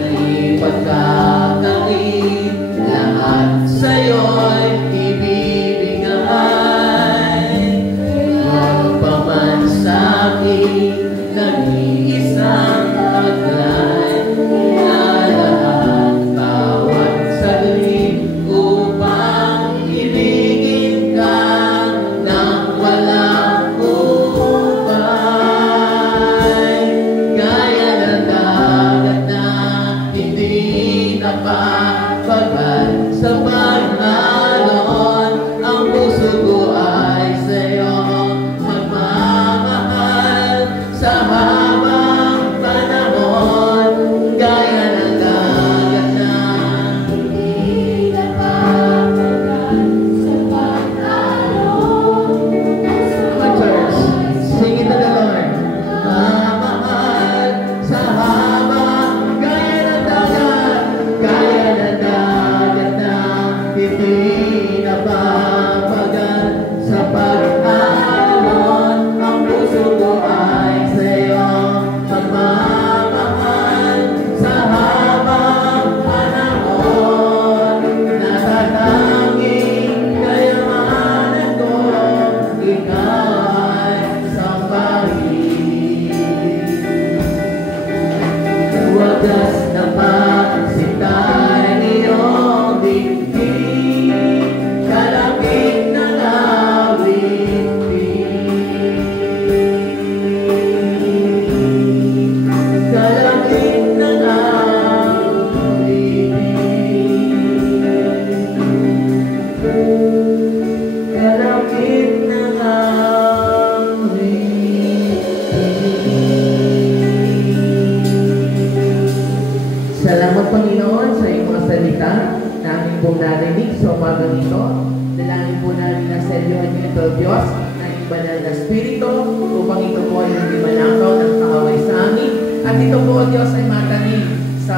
may pagkakait, lahat sa'yo'y ibibigay. Huwag pa man sa'kin nag-iisang taglay, lalahat bawat saglit upang ibigin ka nang walang hubay. Gaya ng dagat na hindi napapagal sa pag-alon, ang puso ko ay sa'yo magmamahal sa habang panahon. Gaya ng dagat na hindi napapagal sa pag-alon. Come on, church. Sing it to the Lord. Mamahal sa habang, gaya ng dagat na hindi napapagal sa pag-alon, ang puso ko ay sa'yo magmamahal sa habang panahon. Natatanging kayamanan ko, ikaw ay sambahin. Wagas na pagsintay iyong dingding, kalapit na awitin. Kalapit na awitin. Kalapit na awitin. Salamat, Panginoon, sa iyong mga salita na aming pong narinig sa umagang ito. Dalangin po namin na sa iyo ang ito, Diyos, na banal na Espiritu upang ito po ay hindi manakaw ng kaaway sa amin. At ito po, Diyos, ay matanim sa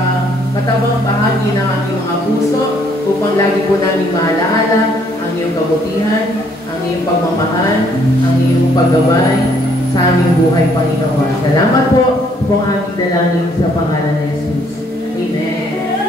matabang bahagi ng aking mga puso upang lagi po namin maalaala ang iyong kabutihan, ang iyong pagmamahal, ang iyong paggabay sa aming buhay, Panginoon. Salamat po kung aming dalangin sa pangalan ng Jesus. Amen.